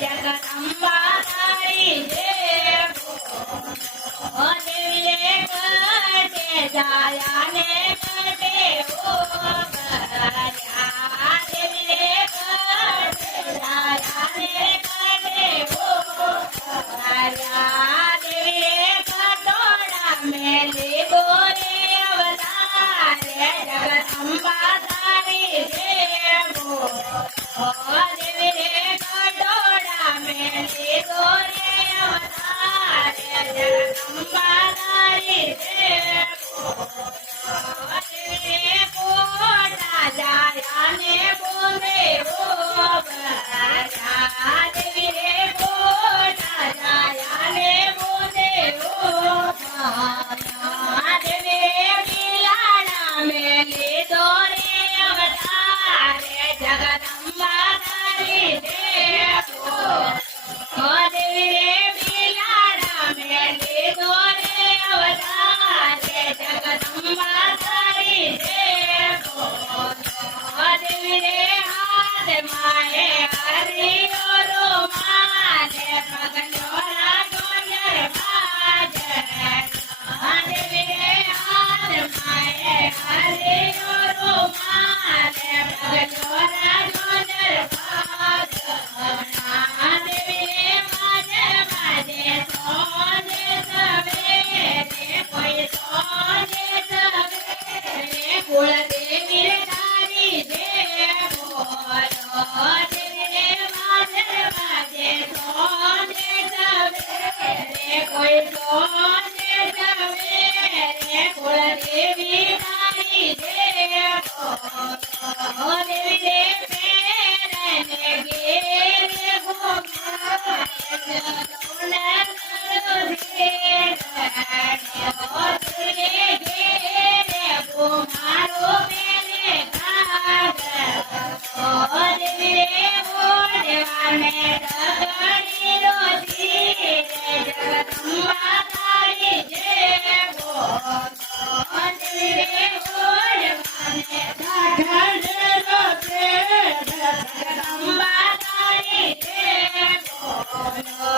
जगदम्बा तारी जय बोलो देवी कटे जाया ने कटे ओ गया देवी कटे जाया ने कटे ओ गया देवी कटोरा में ले गोरे अवतार जगदम्बा तारी जय बोलो देवी कटोरा में ले गोरे अवतार जगदम्बा तारी जय बोलो देवी कोटा जाया ने बोले ओ गया देवी कोटा जाया ने बोले ओ गया देवी बिलाड़ा में ले दोरे अवतार जगदम्बा तारी जय बोलो देवी बिलाड़ा में ले दोरे अवतार जगदम्बा तारी जय बोलो देवी हाथ माए हरि और माले पगलोरा डोंगर बाज देवी हाथ माए हरि और माले पगलोरा डोंगर बाज देवी माजे माजे सोने सवेरे कोई सोने सवेरे कुल देवी तारी जय बोलो देवी माजे माजे सोने सवेरे कोई सोने सवेरे कुल देवी तारी जय बोलो देवी पेरने गिरे घुमारो मेरे घाट देवी बोलवाने रगड़ी रोती जगदम्बा तारी जय बोलो देवी बोलवाने रगड़ी रोती जगदम्बा तारी जय बोलो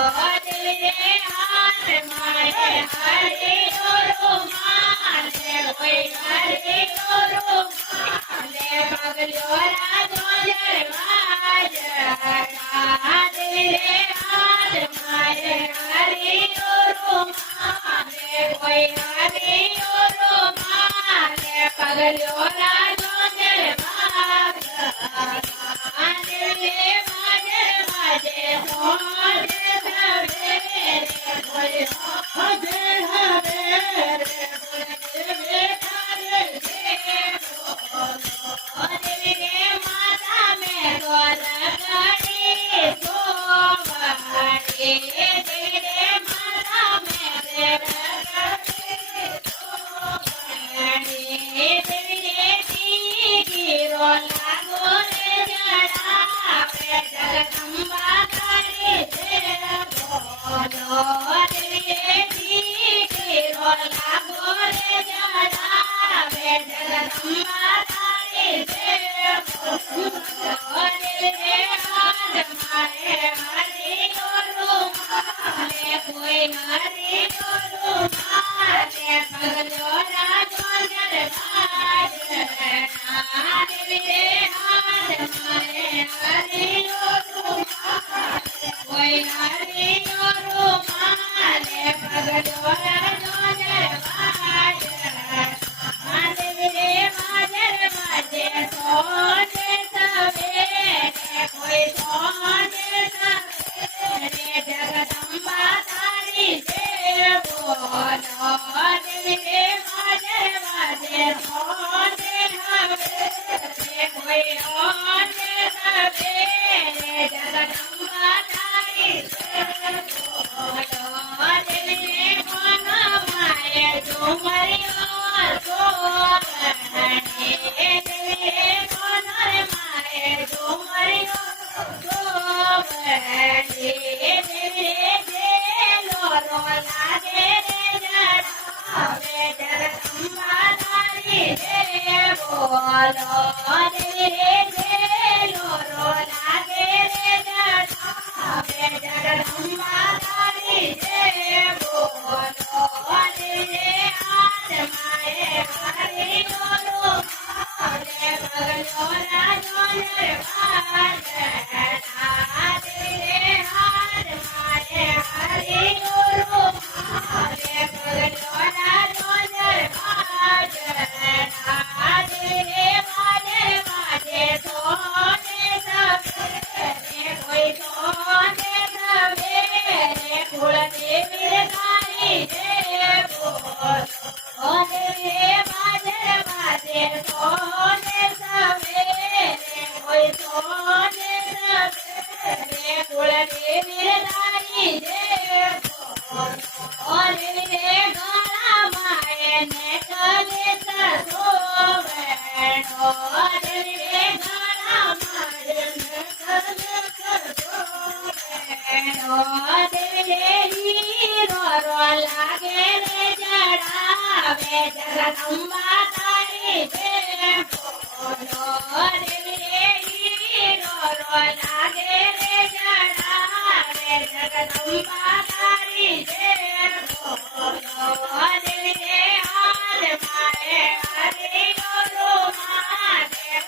देवी हाथ मारे हरि और माले कोई हरि और माले पगलोरा डोंगर बाज देवी हाथ मारे हरि और माले कोई हरि और माले पगलोरा डोंगर बाज देवी माजे माजे सोने सवेरे कोई सोने सवेरे देवी तारी जय बोलो देवी माता में गोरगड़ी सोवड़ी देवी माता में गोरगड़ी सोवड़ी देवी गिरो लागो रे जड़ावे जगदम्बा तारी जय बोलो देवी गिरो लागो रे जड़ावे जगदम्बा तारी जय बोलो देवी हाथ मारे हरि और माले कोई हरि और माले पगलोरा डोंगर बाज देवी हाथ मारे हरि और माले कोई हरि और माले पगलोरा डोंगर बाज देवी माजे माजे सोने सवेरे कोई सोने सवेरे जगदम्बा तारी जय बोलो देवी माजे माजे सोने सवेरे कोई सोने सवेरे जगदम्बा तारी जय बोलो देवी कोना माए झूमरी और सोहनी देवी कोना माए झूमरी और सोहनी देवी जेलो रो लागे रे जड़ा જગદંબા તારી જય બોલો દેવી રે હીરો લાગે રે જડાવે જગદંબા તારી જય બોલો દેવી રે હાલ મારે હરી રો મારે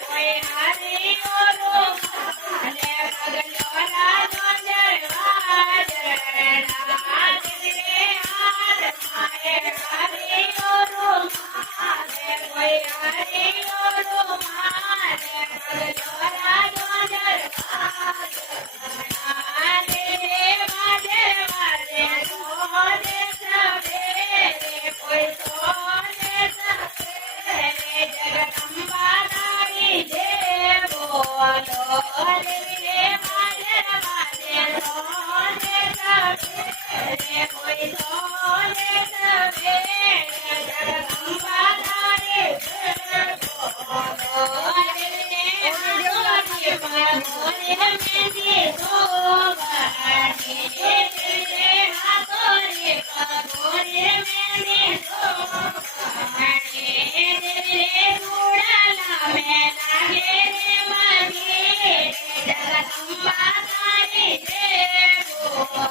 કોઈ હરી રો મારે પગલો રાજો જરવા જડા દેવી રે હાલ મારે હરી રો મારે કોઈ હરી રો મારે પગલો રાજો જરવા જડા દેવી રે મારે મારે સોને સવેરે કોઈ સોને સવેરે જગદંબા તારી જય બોલો દેવી રે મારે મારે સોને સવેરે કોઈ સોને સવેરે જગદંબા તારી જય બોલો દેવી રે મારે મોરે મેંદી સોગણી દેવી રે હાથોરે પગોરે મેંદી સોગણી દેવી રે ઉડાલા મે લાગે રે માગે જગદંબા તારી જય બોલો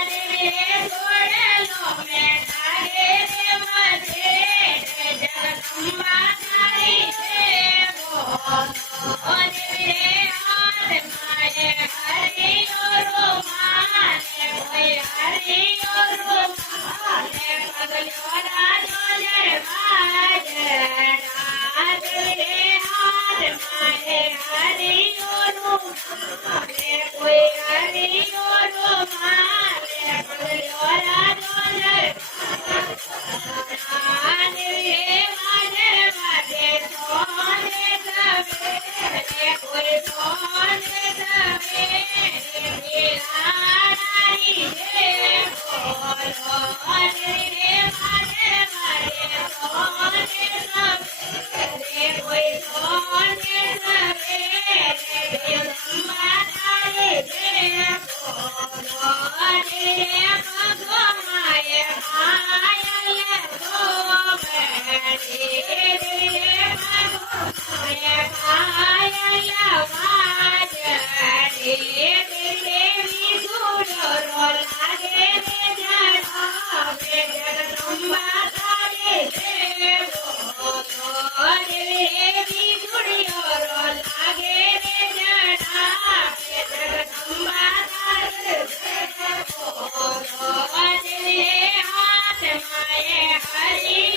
દેવી રે ઉડાલો મે લાગે રે માગે જગદંબા તારી જય બોલો દેવી રે હાથ મારે હરી રો મારે કોઈ હરી રો મારે પગલો રાજો જરવા જડા દેવી રે હાથ મારે હરી રો મારે કોઈ હરી રો મારે પગલો રાજો જરવા જડા દેવી રે મારે મારે સોને સવેરે કોઈ સોને સવેરે રાણી જય બોલો દેવી રે મારે મારે સોને સવેરે કોઈ સોને સવેરે જગદંબા તારી જય બોલો દેવી રે ભગવાય પાયલ ગોવડી દેવી રે ભગવાય પાયલ વાજડી દેવી રે વિસુડો લાગે રે જડાવે જગદંબા તારી જય બોલો દેવી રે વિસુડિયો લાગે રે જડાવે જગદંબા તારી જય બોલો દેવી રે હાથ માએ હરી